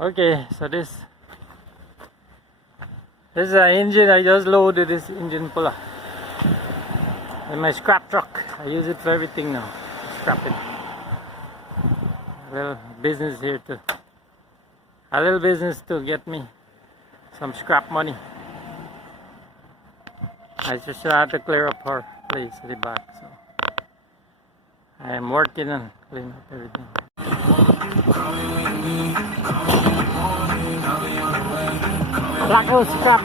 Okay, so this is an engine. I just loaded this engine puller in my scrap truck. I use it for everything now. Scrap it. A little business here too. A little business to get me some scrap money. I just have to clear up her place at the back, so I am working on cleaning up everything. Black hole scrap.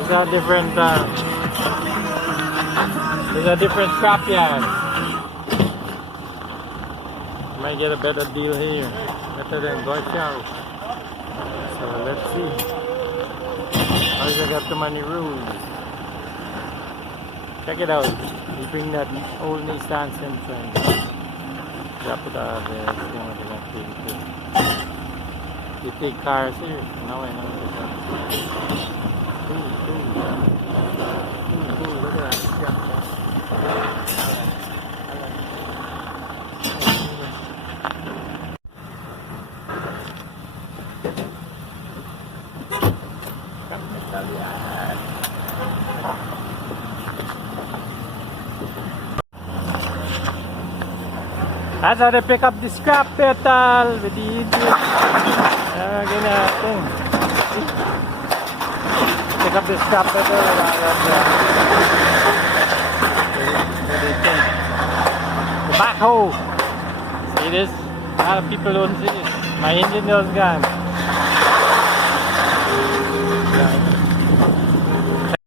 These are different scrap yards. Might get a better deal here, better than Goycharo. So let's see. How's I got the money rules? Check it out. We bring that old Nissan Sentra and drop it out there. See what they're gonna take it to. You take cars here. Now I know what's up. Cool. Look at that. That's how they pick up the scrap metal with the engine. Pick up the scrap metal the backhoe. See this? A lot of people don't see it. My engine was gone.